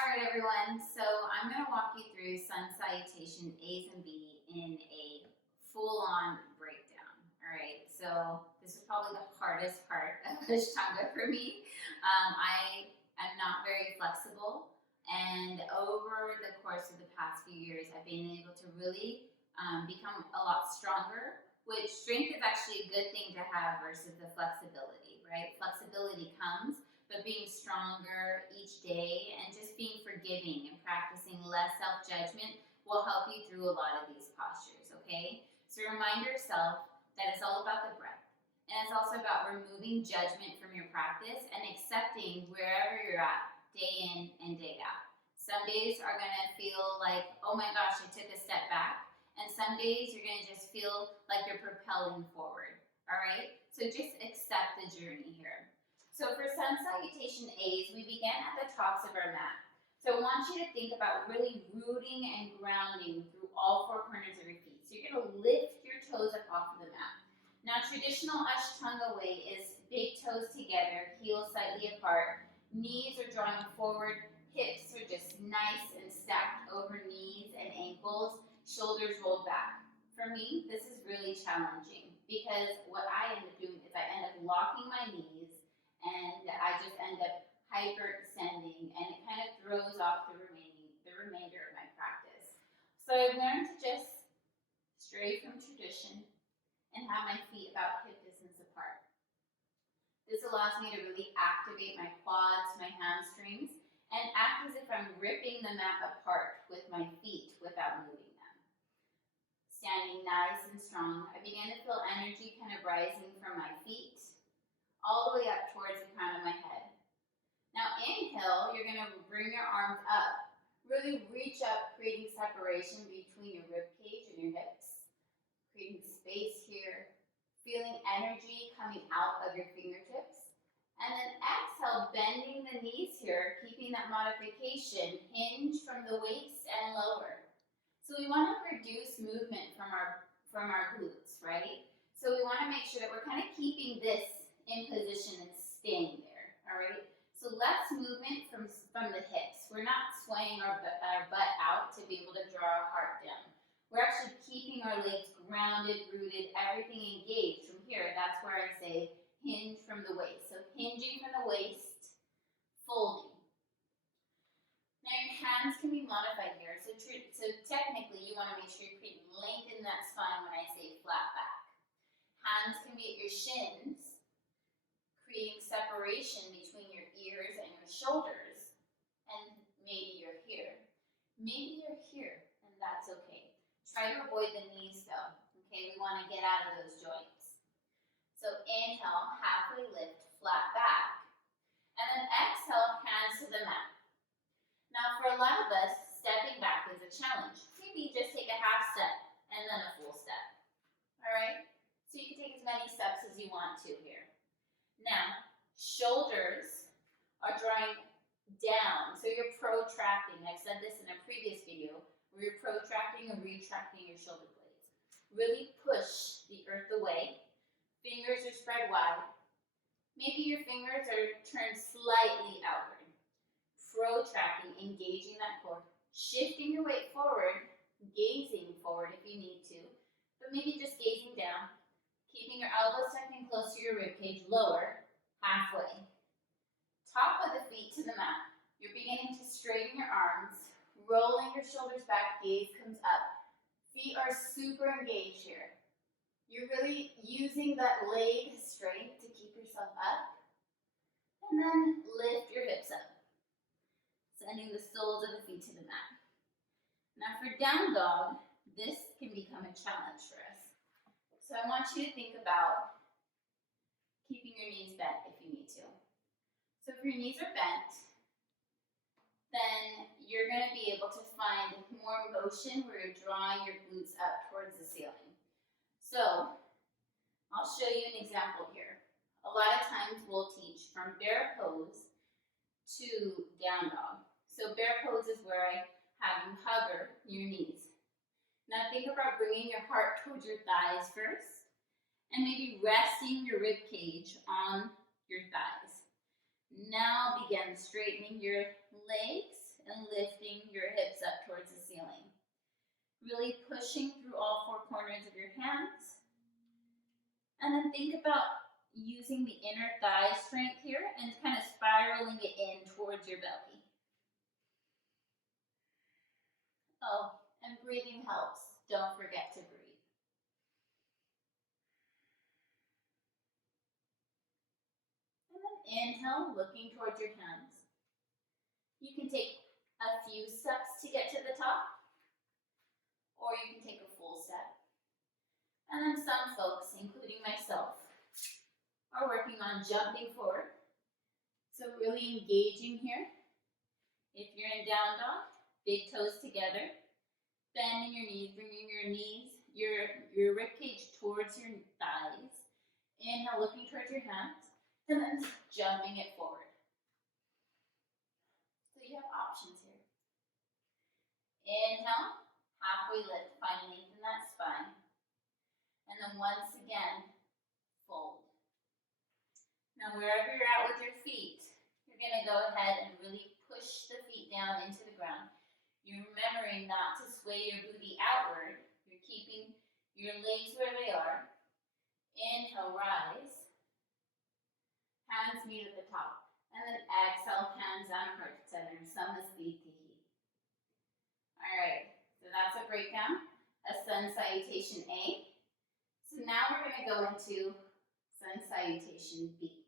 Alright everyone, so I'm going to walk you through Sun Salutation A's and B in a full-on breakdown. Alright, so this is probably the hardest part of Ashtanga for me. I am not very flexible, and over the course of the past few years I've been able to really become a lot stronger, which strength is actually a good thing to have versus the flexibility, right? Flexibility comes, but being stronger each day and just being forgiving and practicing less self-judgment will help you through a lot of these postures, okay? So remind yourself that it's all about the breath. And it's also about removing judgment from your practice and accepting wherever you're at, day in and day out. Some days are gonna feel like, oh my gosh, I took a step back. And some days you're gonna just feel like you're propelling forward, all right? So just accept the journey here. So for Sun Salutation A's, we begin at the tops of our mat. So I want you to think about really rooting and grounding through all four corners of your feet. So you're going to lift your toes up off of the mat. Now traditional Ashtanga way is big toes together, heels slightly apart, knees are drawing forward, hips are just nice and stacked over knees and ankles, shoulders rolled back. For me, this is really challenging because what I end up doing is I end up locking my knees and I just end up hyperextending, and it kind of throws off the remainder of my practice. So I've learned to just stray from tradition and have my feet about hip distance apart. This allows me to really activate my quads, my hamstrings, and act as if I'm ripping the mat apart with my feet without moving them. Standing nice and strong, I begin to feel energy kind of rising from my feet all the way up towards the crown of my head. Now inhale, you're going to bring your arms up. Really reach up, creating separation between your rib cage and your hips. Creating space here. Feeling energy coming out of your fingertips. And then exhale, bending the knees here, keeping that modification hinge from the waist and lower. So we want to reduce movement from our glutes, right? So we want to make sure that we're kind of keeping this in position and staying there, all right? So less movement from the hips. We're not swaying our butt out to be able to draw our heart down. We're actually keeping our legs grounded, rooted, everything engaged. From here, that's where I say hinge from the waist. So hinging from the waist, folding. Now your hands can be modified here. So technically, you want to make sure you're creating length in that spine when I say flat back. Hands can be at your shins, creating separation between your ears and your shoulders, and maybe you're here. Maybe you're here, and that's okay. Try to avoid the knees though, okay? We want to get out of those joints. So inhale, halfway lift, flat back, and then exhale, hands to the mat. Now for a lot of us, stepping back is a challenge. Maybe just take a half step and then a full step, all right? So you can take as many steps as you want to here. Now, shoulders are drawing down, so you're protracting. I've said this in a previous video, where you're protracting and retracting your shoulder blades. Really push the earth away. Fingers are spread wide. Maybe your fingers are turned slightly outward. Protracting, engaging that core. Shifting your weight forward, gazing forward if you need to, but maybe just gazing down. Keeping your elbows tucked in close to your ribcage, lower, halfway. Top of the feet to the mat. You're beginning to straighten your arms, rolling your shoulders back, gaze comes up. Feet are super engaged here. You're really using that leg strength to keep yourself up. And then lift your hips up, sending the soles of the feet to the mat. Now for down dog, this can become a challenge for us. So I want you to think about keeping your knees bent if you need to. So if your knees are bent, then you're going to be able to find more motion where you're drawing your glutes up towards the ceiling. So I'll show you an example here. A lot of times we'll teach from bear pose to down dog. So bear pose is where I have you hover your knees. Now think about bringing your heart towards your thighs first, and maybe resting your rib cage on your thighs. Now begin straightening your legs and lifting your hips up towards the ceiling. Really pushing through all four corners of your hands. And then think about using the inner thigh strength here and kind of spiraling it in towards your belly. Oh, and breathing helps. Don't forget to breathe. And then inhale, looking towards your hands. You can take a few steps to get to the top, or you can take a full step. And then some folks, including myself, are working on jumping forward. So really engaging here. If you're in down dog, big toes together, bending your knees, bringing your rib cage towards your thighs. Inhale, looking towards your hands, and then jumping it forward. So you have options here. Inhale, halfway lift, find length in that spine. And then once again, fold. Now wherever you're at with your feet, you're going to go ahead and really push the feet down into the ground. You're remembering not to sway your booty outward. You're keeping your legs where they are. Inhale, rise. Hands meet at the top. And then exhale, hands down, heart center. Samasthiti. Alright, so that's a breakdown. A Sun Salutation A. So now we're going to go into Sun Salutation B.